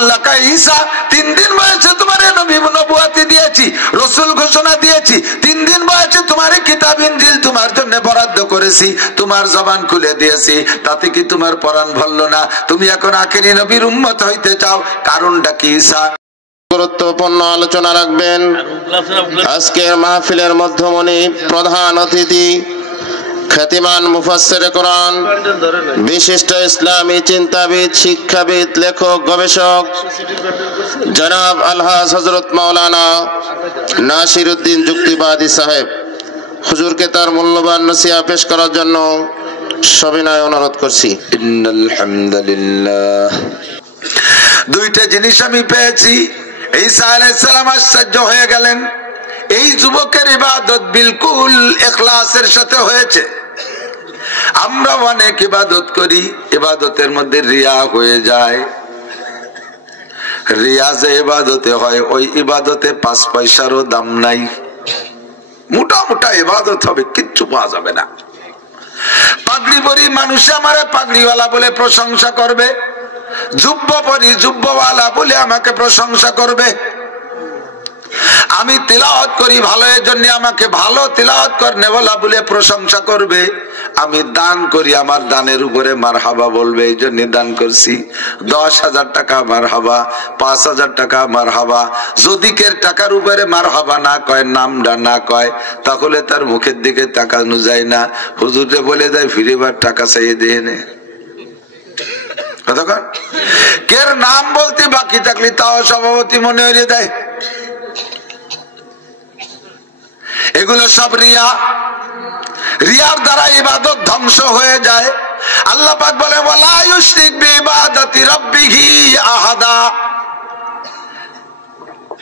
আল্লাহ কয় ঈসা 3 দিন বয়সে তোমারে নবী নবুয়তি দিয়েছি, রাসূল ঘোষণা দিয়েছি, 3 দিন বয়সে তোমারে কিতাব ইনজিল তোমার জন্য বরাদ্দ করেছি, তোমার জবান খুলে দিয়েছি, তাতে কি তোমার পরাণ ভরল না? তুমি এখন আখেরি নবীর উম্মত হইতে চাও, কারণটা কি? ঈসা গুরুত্বপূর্ণ আলোচনা রাখবেন আজকের মাহফিলের মধ্যমণি প্রধান অতিথি খ্যাতিমান মুফাসসিরে কোরআন, বিশিষ্ট ইসলামী চিন্তাবিদ, শিক্ষাবিদ, লেখক, গবেষক জনাব আলহাজ হযরত মাওলানা নাসিরউদ্দিন যুক্তিবাদী সাহেব। হুজুরকে তার মূল্যবান নসিহত পেশ করার জন্য সবিনয় অনুরোধ করছি। ইন্নাল হামদুলিল্লাহ, দুইটা জিনিস আমি পেয়েছি। ঈসা আলাইহিস সালাম আশ্চর্য হয়ে গেলেন, এই যুবকের ইবাদত বিলকুল ইখলাসের সাথে হয়েছে। আমরা অনেক ইবাদত করি, ইবাদতের মধ্যে রিয়া হয়ে যায়। রিয়া যে ইবাদতে হয়, ওই ইবাদতে 5 পয়সারও দাম নাই। মোটা মোটা ইবাদত হবে, কিচ্ছু পাওয়া যাবে না। পাগড়ি পরি মানুষ আমারে পাগড়িওয়ালা বলে প্রশংসা করবে, জুব্বা পরি জুব্বাওয়ালা বলে আমাকে প্রশংসা করবে। আমি তিলাওয়াত করি ভালো, এর জন্য আমাকে ভালো তিলাওয়াত করনেওয়ালা বলে প্রশংসা করবে। আমি দান করি, আমার দানের উপরে মারহাবা বলবে, এই জন্য দান করছি। 10,000 টাকা মারহাবা, 5,000 টাকা মারহাবা। যদি কের টাকার উপরে মারহাবা না কয়, নামটা না কয়, তাহলে তার মুখের দিকে তাকানো যায় না। হুজুরে বলে দেয় ফিরেবার টাকা চাইয়ে দিয়ে নে। কের নাম বলতে বাকি থাকলে তাও সভাপতি মনে হয়ে দেয়। এগুলো সব রিয়া, রিয়ার দ্বারা ইবাদত ধ্বংস হয়ে যায়। আল্লাহ পাক বলে ওয়ালা ইউশরিক বিইবাদাতি রাব্বিহি আহাদা,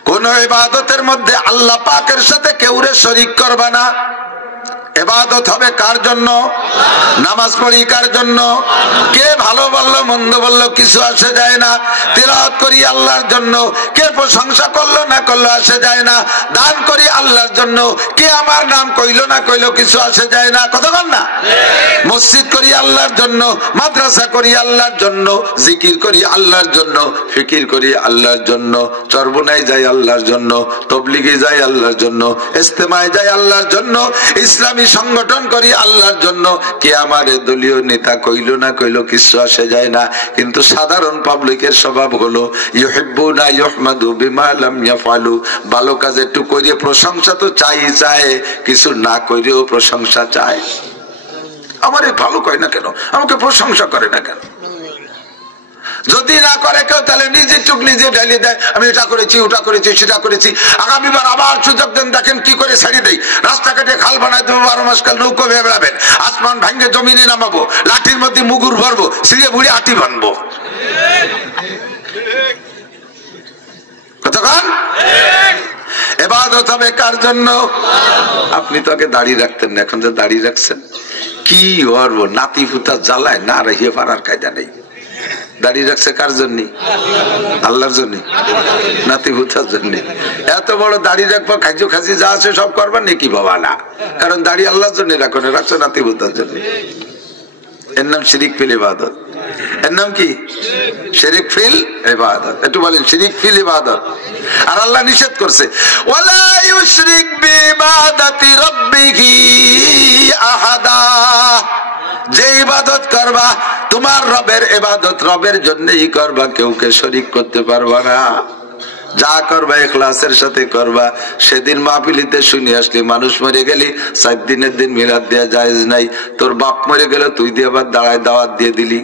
কোন ইবাদতের মধ্যে আল্লাহ পাকের সাথে কেউরে শরীক করবে না। ইবাদত হবে কার জন্য? নামাজ পড়ি কার জন্য? কে ভালো বললো মন্দ বললো কিছু আসে যায় না। তিলাওয়াত করি আল্লাহর জন্য, কে প্রশংসা করলো না করলো আসে যায় না। দান করি আল্লাহর জন্য, কে আমার নাম কইলো না কইলো কিছু আসে যায় না। কথা বল না? মসজিদ করি আল্লাহর জন্য, মাদ্রাসা করি আল্লাহর জন্য, জিকির করি আল্লাহর জন্য, ফিকির করি আল্লাহর জন্য, চরবনায় যাই আল্লাহর জন্য, তবলিগে যাই আল্লাহর জন্য, ইজতেমায় যাই আল্লাহর জন্য, ইসলামী সংগঠন করি আল্লাহর জন্য। কে আমারে দলীয় নেতা কইলো না কইলো কিছু আসে যায় না। কিন্তু সাধারণ পাবলিকের স্বভাব হলো ইউহিব্বুনা ইউহমাদু বিমা লাম ইয়াফআলু, ভালো কাজ একটু কইরে প্রশংসা তো চাই, কিছু না কইরেও প্রশংসা চায়। আমারে ভালো কয় না কেন, আমাকে প্রশংসা করে না কেন? যদি না করে কেউ তাহলে নিজে চোখ নিজে ঢালিয়ে দেয়, আমি এটা করেছি ওটা করেছি সেটা করেছি। আগামীবার আবার সুযোগ দেন, দেখেন কি করে ছাড়িয়ে দেয়। রাস্তাঘাটে খাল বানাই দেবো, 12 মাস কাল নৌকো ভেবে বেড়াবেন, আসমান ভাঙ্গে জমিনে নামাবো, লাঠির মধ্যে মুগুর ভরবো, সিঁড়ে বুড়ি আটি বানবো। কতক্ষণ ইবাদত হবে কার জন্য? আপনি তো আগে দাঁড়িয়ে রাখতেন না, এখন যে দাঁড়িয়ে রাখছেন কি করবো? নাতি পুতা জ্বালায় না রেখে পারার কায়দা নেই। দাঁড়িয়ে রাখছে কার জন্য? আল্লাহর জন্য, নাতি পুতার জন্য। এত বড় দাঁড়িয়ে রাখবো, খাইজো খাসি যা আছে সব করবার নাকি বাবা না, কারণ দাঁড়িয়ে আল্লাহর জন্য রাখো না, রাখছো নাতি পুতার জন্য। এর নাম শিরিক ফিল ইবাদত। এর নাম কি? শিরিক ফিল ইবাদত। একটু বলেন শিরিক ফিল ইবাদত। আর আল্লাহ নিষেধ করছে ওয়ালা ইউশরিক বিইবাদাতি রাব্বিহি আহাদা, যে ইবাদত করবা তোমার রবের ইবাদত রবের জন্যই করবা, কেউকে শরীক করতে পারবা না। যা করবা ইখলাসের সাথে করবা। সেদিন মাহফিলিতে শুনে আসলি মানুষ মরে গেলি 4 দিনের দিন মিলাদ দেওয়া জায়েজ নাই। তোর বাপ মরে গেল, তুই দিয়ে আবার দাঁড়ায় দাওয়াত দিয়ে দিলি।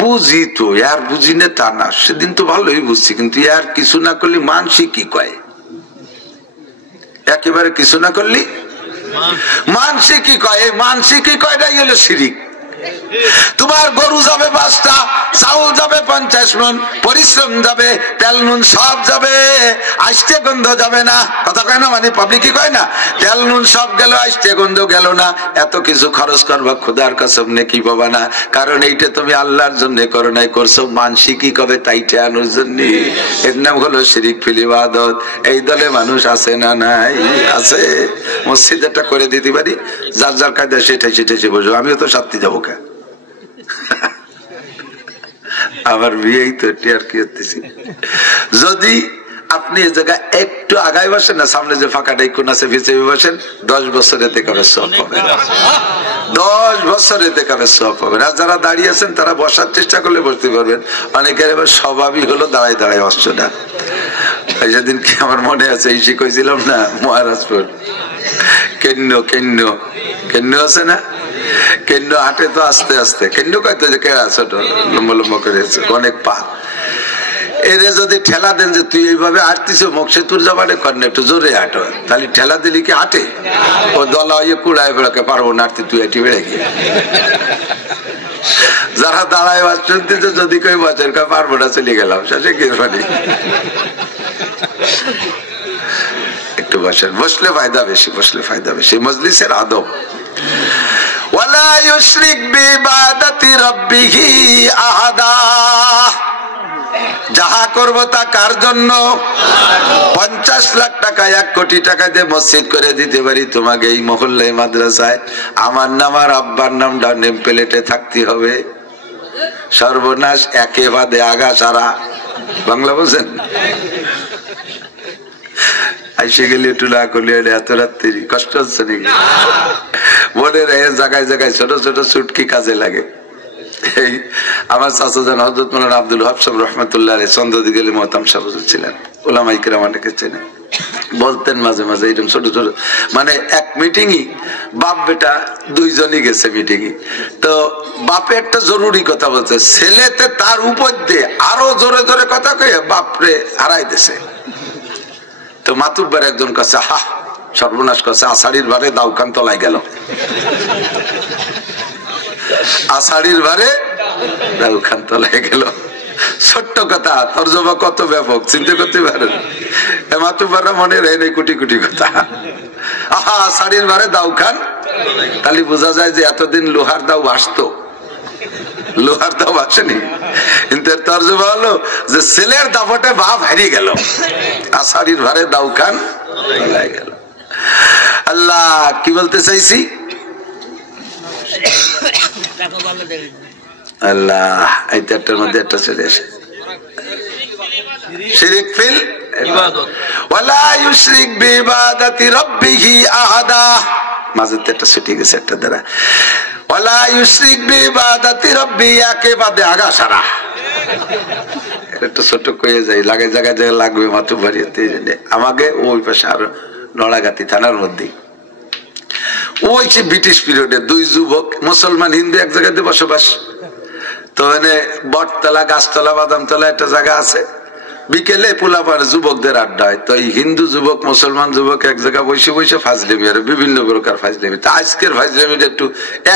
বুঝি তো, আর বুঝি না তা না, সেদিন তো ভালোই বুঝছি, কিন্তু আর কিছু না করলি মানসি কি কয়? একেবারে কিছু না করলি মানসি কি কয়? এই মানসি কি কয়টাই হলো শিরিক। তোমার গরু যাবে 5টা, চাউল যাবে 50 মণ, পরিশ্রম যাবে, তেল নুন সব যাবে, আষ্টে গন্ধ যাবে না। কথা কয় না, মানে পাবলিক কি কয় না, তেল নুন সব গেল, আষ্টে গন্ধ গেল না। এত কিছু খরচ করবা, খোদার কসম নেকি পাবা না, কারণ এইটা তুমি আল্লাহর জন্য করো নাই, করছো মানসি কি কবে তাইটা আনোর জন্য। এর নাম হলো শিরিক ফিল ইবাদত। এই দলে মানুষ আছে না? নাই, আছে। মসজিদ একটা করে দিতে পারি, যার যার কায়দা সেটাই বসবো। আমিও তো সাথে যাবো কে? আমার বিয়েই তো টিয়ার কি হতেছি। যদি আপনি এই জায়গায় একটু আগায় বসেন না, সামনে যে ফাঁকাটা কোন আছে ভিতরে বসেন, 10 বছরে দেখাবে সব পাবেন, 10 বছরে দেখাবে সব পাবেন। আর যারা দাঁড়িয়ে আছেন তারা বসার চেষ্টা করলে বসতে পারবেন। অনেকের এবার স্বভাবই হলো দাঁড়ায় দাঁড়ায় অস্ত্রটা। সেদিন কি আমার মনে আছে, এই শিখাইছিলাম না মহারাজপুর, কেন্ন কেন্ন কেন্ন আছে না, কেন্ন হাঁটে তো আস্তে আস্তে, কেন্ন কইতে যে কেড়া ছোট লম্বা লম্বা করে অনেক পা, এরে যদি ঠেলা দেন যে তুই এইভাবে হাঁটতিস মোক্ষে তোর যাবারে করেন একটু জোরে হাঁটো, তাহলে ঠেলা দিলি কি হাঁটে? ও দলা হয়ে কুড়ায় বেড়াকে পারবো না হাঁটতে, তুই হাঁটি বেড়ে গিয়ে। যারা দাঁড়ায় শুনতে যদি কই বছর পারবো না চলে গেলাম, শেষে কি মানে একটু বসেন, বসলে ফায়দা বেশি, বসলে ফায়দা বেশি। মজলিসের আদব। ওয়ালা ইউশরিক বিইবাদাতি রাব্বিহি আহাদা, যাহা করব তা কার জন্য? 50 লাখ টাকা 1 কোটি টাকা দিয়ে মসজিদ করে দিতে পারি তোমাকে এই মহল্লায় মাদ্রাসায়, আমার নাম আর আব্বার নামটা নেম প্লেটে থাকতে হবে। সর্বনাশ, একেবারে আগা সারা বাংলা বলছেন। আইসে গেলে একটু না করলে এত রাত্রি কষ্ট হচ্ছে নাকি? মনে রে জায়গায় জায়গায় ছোট ছোট চুটকি কাজে লাগে। এই আমার চাচাজান হযরত মাওলানা আব্দুল ওয়াহাব সাহেব রাহমাতুল্লাহ আলাইহি চন্দ্রদি গেলে মহতাম সাহেব ছিলেন, উলামায়ে কিরাম অনেকে চেনে, বলতেন মাঝে মাঝে এরকম ছোট ছোট, মানে এক মিটিংই বাপ বেটা দুইজনই গেছে মিটিংই, তো বাপে একটা জরুরি কথা বলছে, ছেলেতে তার উপর দিয়ে আরো জোরে জোরে কথা কয়ে বাপরে হারাই দিছে। তো মাতুব্বার একজন কাছে হা সর্বনাশ করছে, আষাঢ়ির ভারে দাউখান তলায় গেল, আষাঢ়ির ভারে দাউখান তলায় গেল। ছোট্ট কথা, তর্জমা কত ব্যাপক চিন্তা করতে পারেন। মাতুব্বাররা মনে রয়ে নেই কোটি কোটি কথা। আহা আষাঢ়ির ভারে দাউখান, তাহলে বোঝা যায় যে এতদিন লোহার দাও আসতো, লোহার দাও আসেনি। কিন্তু তর্জমা হলো যে ছেলের দাপটে বাপ হারিয়ে গেল, আষাঢ়ির ভারে দাউখান তলায় গেল। আল্লাহ কি বলতে চাইছি? আল্লাহ এই চারটার মধ্যে একটা চলে আসে, শিরক ফিল ইবাদত, ওয়ালা ইউশরিক বিইবাদাতি রাব্বিহি আহাদা, মাঝেতে একটা ছুটি গেছে একটা দ্বারা, ওয়ালা ইউশরিক বিইবাদাতি রাব্বি, একেবারে আগা সারা। একটা ছোট কয়ে যাই, লাগে জায়গায় জায়গায় লাগবে মাত্র বাড়িতে। আমাকে ওই পাশে আর নড়াগাতি থানার মধ্যে ওই যে ব্রিটিশ পিরিয়ডে 2 যুবক মুসলমান হিন্দু এক জায়গাতে বসবাস, তো মানে বটতলা গাছতলা বাদামতলা একটা জায়গা আছে, বিকেলে পোলাপান যুবকদের আড্ডা হয়। তো এই হিন্দু যুবক মুসলমান যুবক এক জায়গায় বসে বসে ফাজলেমি, আর বিভিন্ন প্রকার ফাজলেমি। তা আজকের ফাজলেমিটা একটু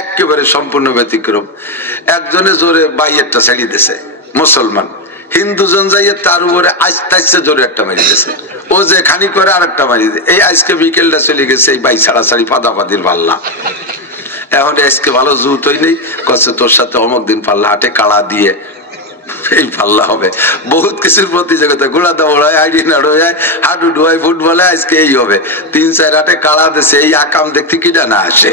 একেবারে সম্পূর্ণ ব্যতিক্রম। একজনে জোরে বাইয়েরটা ছাড়িয়ে দিছে মুসলমান, হিন্দুজন যাইয়ে তার উপরে আস্তে আস্তে জোরে একটা মারি দিয়েছে, ও যে খানি করে আর একটা মারি দিয়ে। এই আজকে বিকেলটা চলে গেছে এই বাই ছাড়াছাড়ি পাদাপাদির পাল্লা। এখন আজকে ভালো জুতই নেই, কচ্ছে তোর সাথে অমুক দিন পাল্লা হাটে কাড়া দিয়ে এই পাল্লা হবে। বহুত কিছুর প্রতিযোগিতা, ঘোড়া দৌড় হয়, আইডি নাড় হয়, হাডুডু হয়, ফুটবলে আজকে এই হবে। 3-4 হাটে কাড়া দিছে, এই আকাম দেখতে কিটা না আসে।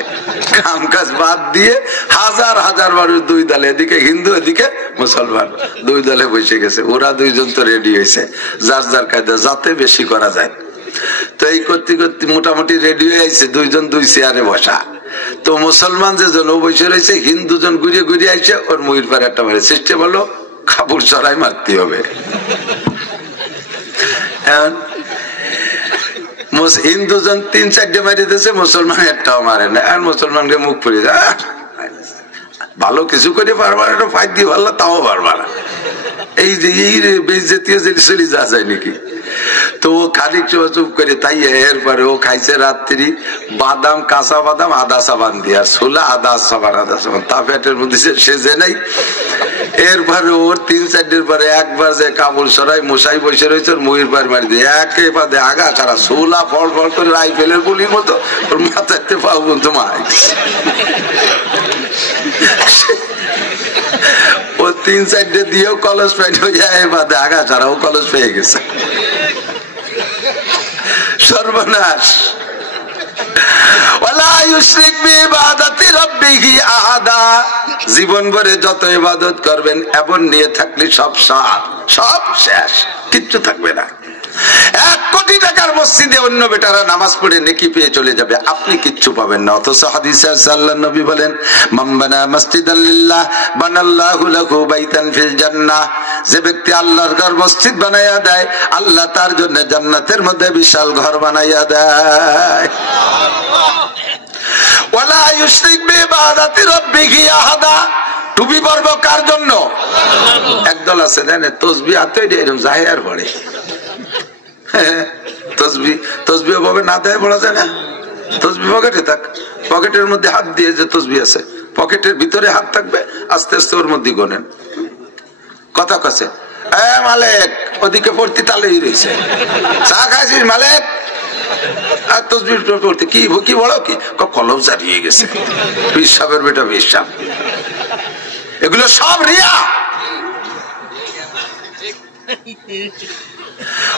কাম কাজ বাদ দিয়ে হাজার হাজার মানুষ 2 দলে, এদিকে হিন্দু এদিকে মুসলমান 2 দলে বসে গেছে। ওরা 2 জন তো রেডি হয়েছে যার যার কায়দা যাতে বেশি করা যায়। তো এই করতে করতে মোটামুটি রেডি হয়ে আইছে, 2 জন 2 চেয়ারে বসা। তো মুসলমান যে জন ও বসে রয়েছে, হিন্দু জন ঘুরিয়ে ঘুরিয়ে আইছে, ওর মুহির পারে একটা মারে সিস্টেম হলো কাপড় চড়াই মারতে হবে। হিন্দু জন 3-4টে মারি দিয়েছে, মুসলমান একটাও মারে না। আর মুসলমানকে মুখ পড়ে যায়, ভালো কিছু করে পারবা না, ফাইট দিয়ে ভালো তাও পারবা না। এই যে এই বেইজ্জতীয় চলে যা যায় নাকি। তো ও খানিক চুপ করে তাই এরপরে ও খাইছে রাত্রি বাদাম, কাঁচা বাদাম আদা সাবান দিয়ে, আর ছোলা আদা সাবান তা পেটের মধ্যে সেজে নাই। এরপরে ওর 3-4 পরে একবার যে কাপড় সরাই মশাই বসে রয়েছে, ময়ূর পার মারি দিয়ে একেবারে আগা ছাড়া ছোলা ফল ফল করে রাইফেলের গুলির মতো ওর মাথাতে পাও বন্ধু মার। ও 3-4 দিয়েও কলস পেট হয়ে যায়, বাদে আগা ছাড়াও কলস পেয়ে গেছে। সর্বনাশ। ওয়ালা ইউশরিক বিইবাদাতি রাব্বিহি আহাদা, জীবন ভরে যত ইবাদত করবেন এমন নিয়ে থাকলে সব সব শেষ, কিচ্ছু থাকবে না। 1 কোটি টাকার মসজিদে অন্য বেটারা নামাজ পড়ে নেকি পেয়ে চলে যাবে, আপনি কিচ্ছু পাবেন না। অথচ হাদিসে আল্লাহর নবী বলেন, মান বানা মাসজিদান লিল্লাহ বানাল্লাহু লাহু বাইতান ফিল জান্নাহ, যে ব্যক্তি আল্লাহর ঘর মসজিদ বানায়া দেয়, আল্লাহ তার জন্য জান্নাতের মধ্যে বিশাল ঘর বানায়া দেয়। ওয়ালা ইউশরিক বিইবাদাতি রাব্বিহি আহাদা, টুপি পরব কার জন্য? একদল আছে জানেন তাসবিহ হাতে এরকম জাহের পড়ে, তসবিহ ভাবে না দেয় বলা যায় না। তসবিহ পকেটে থাক, পকেটের মধ্যে হাত দিয়ে যে তসবিহ আছে পকেটের ভিতরে হাত থাকবে, আস্তে আস্তে ওর মধ্যে গোনেন। কথা কাছে মালিক ওদিকে পড়তে তালেই রয়েছে, চা খাইছিস মালিক? আর তসবিহ পড়তে কি কি বলো কি কলম জারিয়ে গেছে, পিসাবের বেটা পিসাব, এগুলো সব রিয়া।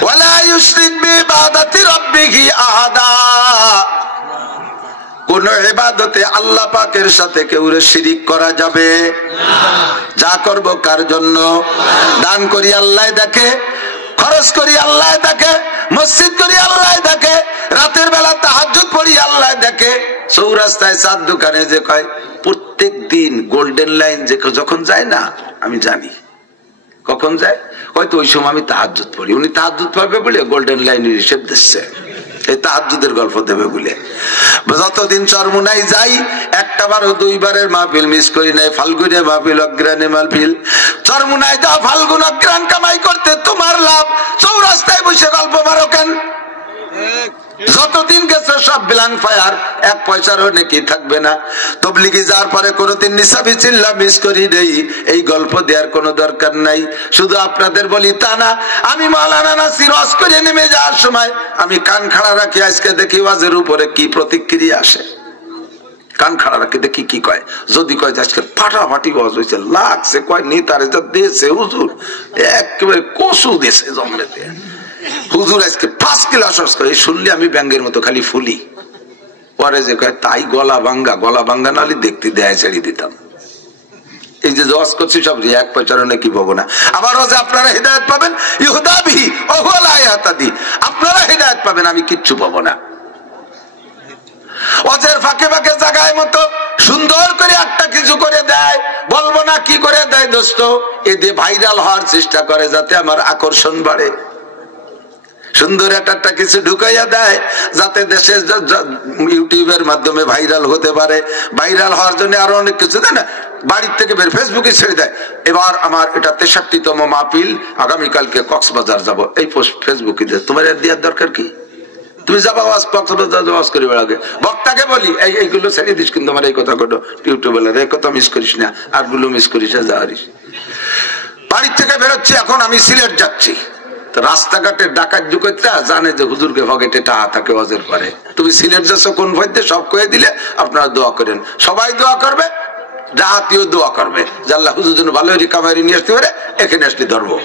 ওয়ালা ইউশরিক বিইবাদাতি রাব্বিহি আহাদা, কোন ইবাদতে আল্লাহ পাকের সাথে কেউ শিরিক করা যাবে না। যা করব কার জন্য? দান করি আল্লাহ দেখে, খরচ করি আল্লাহ দেখে, মসজিদ করি আল্লাহ দেখে, রাতের বেলা তাহাজ্জুদ পড়ি আল্লাহ দেখে, চৌরাস্তায় চার দোকানে যে কয় প্রত্যেক দিন গোল্ডেন লাইন যে যখন যায় না, আমি জানি কখন যায়, হয়তো ওই সময় আমি তাহাজ্জুদ পড়ি, উনি তাহাজ্জুদ পড়বে বলে গোল্ডেন লাইনের হিসেব দিচ্ছে, এই তাহাজ্জুদের গল্প দেবে বলে। যতদিন চরমুনাই যাই, 1 বার ও 2 বারের মাহফিল মিস করি নাই, ফাল্গুনে মাহফিল, অগ্রাণে মাহফিল। চরমুনাই যাও ফাল্গুন অগ্রাণ কামাই করতে, তোমার লাভ। চৌরাস্তায় বসে গল্প পারো কেন? যতদিন গেছে সব ব্ল্যাঙ্ক ফায়ার, 1 পয়সারও নেকি থাকবে না। তবলিগি যাওয়ার পরে কোনোদিন নিসাবি চিল্লা মিস করি নেই, এই গল্প দেওয়ার কোনো দরকার নাই। শুধু আপনাদের বলি তা না, আমি মাওলানা নাসির ওয়াজ করে নেমে যাওয়ার সময় আমি কান খাড়া রাখি, আজকে দেখি ওয়াজের উপরে কি প্রতিক্রিয়া আসে। কান খাড়া রাখি দেখি কি কয়, যদি কয় আজকে ফাটাফাটি ওয়াজ হয়েছে, লাগছে, কয় নেতারে যা দিয়েছে হুজুর একেবারে কসু দিয়েছে জমলেতে, হুজুর আজকে 5 ক্লাস করে, শুনলে আমি ব্যাঙ্গের মতো খালি ফুলি। পরে যে কয় তাই গলা ভাঙ্গা নালি দেখতে দেয় ছেড়ে দিতাম। এই যে ওয়াজ করছি সব 1 পয়সার নাকি পাবো না। আবার ওয়াজে আপনারা হেদায়েত পাবেন, ইহুদা বিহি ওয়া হুয়া লা ইয়াহতাদি, আপনারা হেদায়েত পাবেন, আমি কিচ্ছু পাবো না। ওয়াজের ফাঁকে ফাঁকে জায়গায় মতো সুন্দর করে একটা কিছু করে দেয়, বলবো না কি করে দেয় দোস্ত, এতে ভাইরাল হওয়ার চেষ্টা করে যাতে আমার আকর্ষণ বাড়ে। সুন্দর একটা কিছু ঢুকাইয়া দেয় যাতে দেশে ইউটিউবের মাধ্যমে ভাইরাল হতে পারে। ভাইরাল হওয়ার জন্য আরো অনেক কিছু দেয় না, বাড়ির থেকে বের ফেসবুকে ছেড়ে দেয়, এবার আমার এটা 63তম মাহফিল, আগামীকালকে কক্সবাজার যাব, এই পোস্ট ফেসবুকে দেয়। তোমার এর দেওয়ার দরকার কি? তুমি যাবা কক্সবাজার ওয়াজ করি বেড়াগে, বক্তাকে বলি এইগুলো ছেড়ে দিস, কিন্তু আমার এই কথা কটো ইউটিউবে এই কথা মিস করিস না, আর গুলো মিস করিস না, যাওয়ারিস। বাড়ির থেকে বেরোচ্ছি, এখন আমি সিলেট যাচ্ছি, রাস্তাঘাটে ডাকাত ঢুকাইতে জানে যে হুজুরকে পকেটে টাকা থাকে ওয়াজের পরে, তুমি সিলেট যাচ্ছ কোন ভয়তে সব কয়ে দিলে, আপনারা দোয়া করেন, সবাই দোয়া করবে, ডাহাতিও দোয়া করবে যে আল্লাহ হুজুর জন্য ভালো রিকাভারি নিয়ে আসতে পারে, এখানে আসলে ধরবো।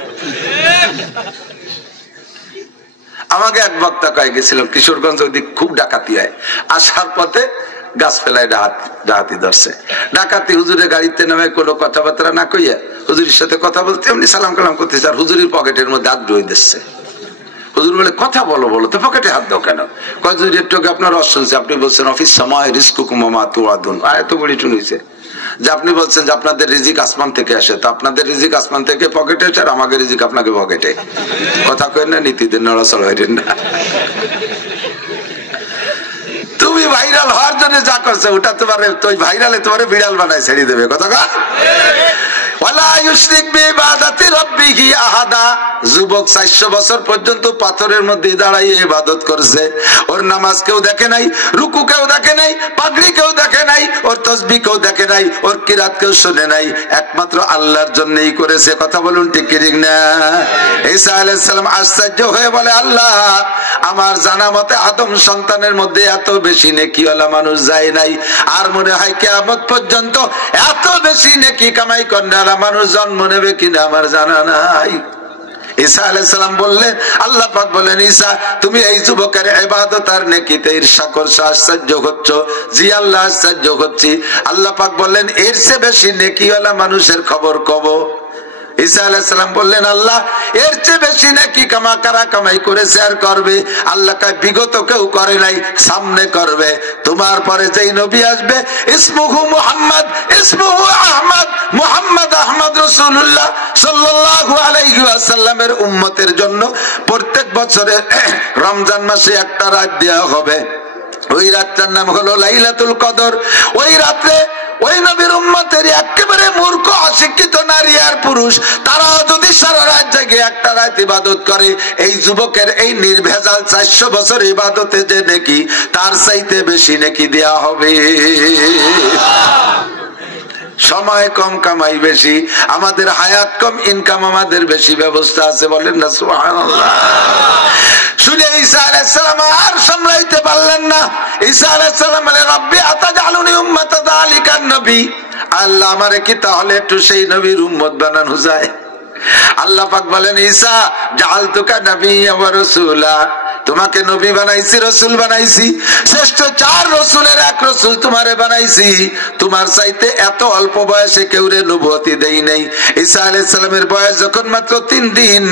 আমাকে এক বক্তা কয়ে গেছিলাম কিশোরগঞ্জ, ওই দিক খুব ডাকাতি হয়, আসার পথে গাছ ফেলায় ডাকাতি ধরছে। ডাকাতি হুজুরের গাড়িতে নামে কোনো কথাবার্তা না কইয়া হুজুরের সাথে কথা বলতে এমনি সালাম কালাম করতেছে, আর হুজুরের পকেটের মধ্যে হাত ঢুকে দিচ্ছে। হুজুর বলে কথা বলো তো পকেটে হাত দাও কেন? কয় হুজুর একটু আপনার রস শুনছে, আপনি বলছেন অফিস সময় রিস্কুকুম ওয়া মা তুআদুন, আয়াত বলি শুনেছে যে আপনি বলছেন যে আপনাদের রিজিক আসমান থেকে আসে, তো আপনাদের রিজিক আসমান থেকে পকেটে আসে, আর আমাদের রিজিক আপনাকে পকেটে। কথা কয় না, নীতিদের নড়াচড় হয় না। তুমি ভাইরাল হওয়ার জন্য যা করছো ওটা তোমার ওই ভাইরালে তোমার বিড়াল বানায় ছেড়ে দেবে। কথা কার? ওয়ালা ইউশরিক বিইবাদাতি রাব্বিহি আহাদা, যুবক 400 বছর পর্যন্ত পাথরের মধ্যে দাঁড়াইয়ে ইবাদত করছে, ওর নামাজ কেউ দেখে নাই, রুকু কেউ দেখে নাই, পাগড়ি কেউ দেখে নাই, ওর তাসবিহ কেউ দেখে নাই, ওর কিরাত কেউ শুনে নাই, একমাত্র আল্লাহর জন্যই করেছে। কথা বলুন ঠিক কি ঠিক না? ঈসা আলাইহিস সালাম আশ্চর্য হয়ে বলে, আল্লাহ আমার জানা মতে আদম সন্তানের মধ্যে এত বেশি নেকিওয়ালা মানুষ যায় নাই, আর মনে হয় কিয়ামত পর্যন্ত এত বেশি নেকি কামাই করেনা মানুষ জন্ম নেবে কিনা আমার জানা নাই। ঈসা আলাইহিস সালাম বললেন, আল্লাহ পাক বলেন, ঈসা তুমি এই যুবকের ইবাদত আর নেকিতে ঈর্ষা করছো, আশ্চর্য হচ্ছ? জি আল্লাহ, আশ্চর্য হচ্ছি। আল্লাহ পাক বললেন, এর চেয়ে বেশি নেকিওয়ালা মানুষের খবর কব। ঈসা আলাইহিস সালাম বললেন, আল্লাহ এর চেয়ে বেশি নাকি কারা কামাই করেছে আর করবে? আল্লাহ কয়, বিগত কেউ করে নাই, সামনে করবে। তোমার পরে যেই নবী আসবে, ইসমুহু মুহাম্মদ, ইসমুহু আহমদ, মুহাম্মদ আহমদ রাসূলুল্লাহ সাল্লাল্লাহু আলাইহি ওয়াসাল্লামের উম্মতের জন্য প্রত্যেক বছরে রমজান মাসে একটা রাত দেওয়া হবে। ওই রাতটার নাম হলো লাইলাতুল কদর। ওই রাতে ওই নবীর উম্মতের একেবারে মূর্খ অশিক্ষিত নারী আর পুরুষ, তারা যদি সারা রাত জেগে একটা রাত ইবাদত করে, এই যুবকের এই নির্ভেজাল 400 বছর ইবাদতে যে নেকি, তার চাইতে বেশি নেকি দেয়া হবে। সময় কম, কামাই বেশি, আমাদের হায়াত কম, ইনকাম আমাদের বেশি, ব্যবস্থা আছে, বলেন না সুবহানাল্লাহ। শুনে ঈসা আলাইহিস সালাম আর সামলাইতে পারলেন না। ঈসা আলাইহিস সালাম বলে, রব্বি আতাজআলুনি উম্মাতা যালিকান নবী, আল্লাহ আমারে কি তাহলে একটু সেই নবীর উম্মত বানানো যায়? আল্লাহ পাক বলেন, ঈসা জাআলতুকা নাবিয়্যান ওয়া রাসূলা, তোমাকে নবী বানাইছি, রসুল বানাইছি, শ্রেষ্ঠ 4 রসুলের 1 রসুল তোমারে বানাইছি। তোমার চাইতে এত অল্প বয়সে কেউরে নবুয়তি দেই নাই। ঈসা আলাইহিস সালামের বয়স যখন মাত্র 3 দিন,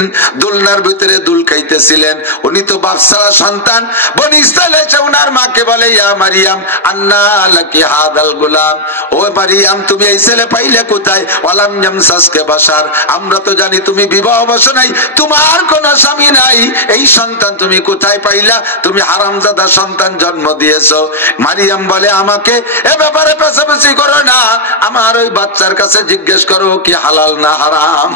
দুলনার ভিতরে দুল খাইতেছিলেন, উনি তো বাপসারা সন্তান। বনি ইসরাইল এসে উনার মাকে বলে, ইয়া মারিয়াম আন্না লাকি হাদাল গুলাম, ও মারিয়াম তুমি এই ছেলে পাইলে কোথায়? ওয়ালাম ইয়ামসাসকে বাশার, আমরা তো জানি তুমি বিবাহ বসো নাই, তোমার কোনো স্বামী নাই, এই সন্তান তুমি কোথায় পাইলা? তুমি হারামজাদা সন্তান জন্ম দিয়েছো। মারিয়াম বলে, আমাকে এ ব্যাপারে পেছাপেছি করো না, আমার ওই বাচ্চার কাছে জিজ্ঞেস করো কি হালাল না হারাম।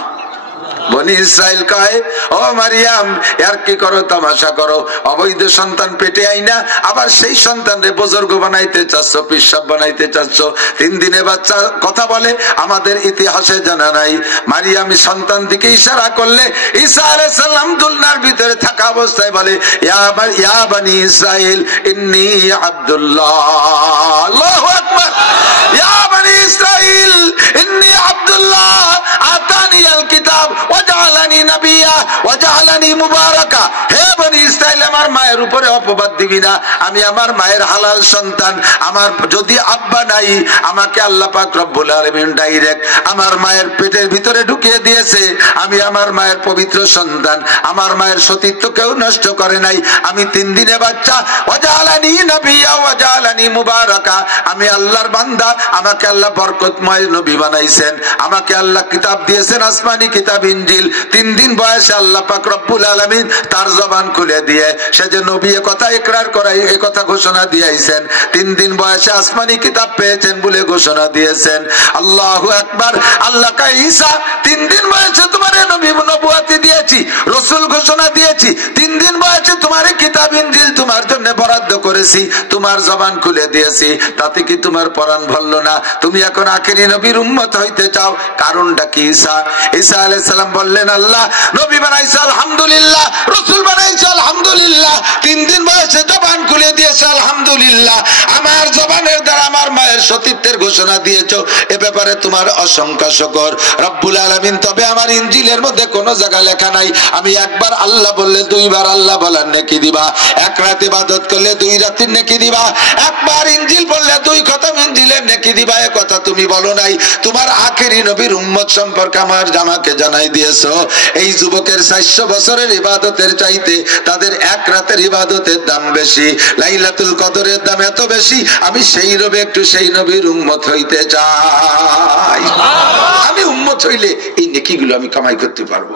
বনি ইসরাইল কয়, ও মারিয়াম আর কি করো, তামাশা করো, অবৈধ সন্তান পেটে আইনা আবার সেই সন্তানরে বুজুর্গ বানাইতে চাচ্ছ, পিসাব বানাইতে চাচ্ছ। 3 দিনে বাচ্চা কথা বলে, আমাদের ইতিহাসে জানা নাই। মারিয়াম সন্তান দিকে ইশারা করলে ঈসা আলাইহিস সালাম দুলনার ভিতরে থাকা অবস্থায় বলে, ইয়া বনি ইসরাইল ইন্নী আব্দুল্লাহ। আল্লাহু আকবার। ইয়া বনি ইসরাইল ইন্নী আব্দুল্লাহ আতানিয়াল কিতাব ওয়াজআলানি নাবিয়্যা ওয়াজআলানি মুবারাকা। হে বনি ইসরাইল, আমার মায়ের উপরে অপবাদ দিবি না, আমি আমার মায়ের হালাল সন্তান। আমার যদি আব্বা নাই, আমাকে আল্লাহ পাক রব্বুল আলামিন ডাইরেক্ট আমার মায়ের পেটের ভিতরে ঢুকিয়ে দিয়েছে। আমি আমার মায়ের পবিত্র সন্তান, আমার মায়ের সতীত্ব কেউ নষ্ট করে নাই। আমি 3 দিনে বাচ্চা। ওয়াজআলানি নাবিয়্যা ওয়াজআলানি মুবারাকা, আমি আল্লাহর বান্দা, আমাকে আল্লাহ বরকতময় নবী বানাইছেন, আমাকে আল্লাহ কিতাব দিয়েছেন, আসমানি কিতাব ইনজিল। 3 দিন বয়সে আল্লাহ পাক রব্বুল আলামিন তার জবান খুলে দিয়ে সে যে নবী এ কথা ইকরার করাই, এ কথা ঘোষণা দিয়েছেন। 3 দিন বয়সে আসমানি কিতাব পেয়েছেন বলে ঘোষণা দিয়েছেন। আল্লাহু আকবার। আল্লাহ কয়, ঈসা 3 দিন বয়সে তোমারে নবী নবুয়তি দিয়েছি, রসুল ঘোষণা দিয়েছি। 3 দিন বয়সে তোমারে কিতাব ইনজিল তোমার জন্য বরাদ্দ করেছি, তোমার জবান খুলে দিয়েছি। তাতে কি তোমার পরাণ ভরল না? তুমি এখন আখেরি নবীর উম্মত হইতে চাও, কারণটা কি? ঈসা আলাইহিস সালাম বললেন, আল্লাহ নবী বানাইছে আলহামদুলিল্লাহ, রসুল বানাইছে আলহামদুলিল্লাহ, 3 দিন বয়সে জবান খুলে দিয়েছে আলহামদুলিল্লাহ, আমার জবানের দ্বারা আমার মায়ের সতীত্বের ঘোষণা দিয়েছো, এ ব্যাপারে তোমার অসংখ্য শুকর রব্বুল আলামিন। তবে আমার ইনজিলের মধ্যে কোনো জায়গায় লেখা নাই আমি একবার আল্লাহ বললে 2 বার আল্লাহ বলার নেকি দিবা, 1 রাত ইবাদত করলে 2 রাতের নেকি দিবা, একবার ইনজিল বললে 2 খতম ইনজিলের নেকি দিবা। এ কথা তুমি বলো নাই। তোমার আখেরি নবীর উম্মত সম্পর্কে আমার জামাকে জানাই দিয়েছো। এই যুবকের 400 বছরের ইবাদতের চাইতে তাদের 1 রাতের ইবাদতের দাম বেশি, লাইলাতুল কদরের দাম এত বেশি। আমি সেই রবে একটু সেই নবীর উম্মত হইতে চাই। আমি উম্মত হইলে এই নেকিগুলো আমি কামাই করতে পারবো।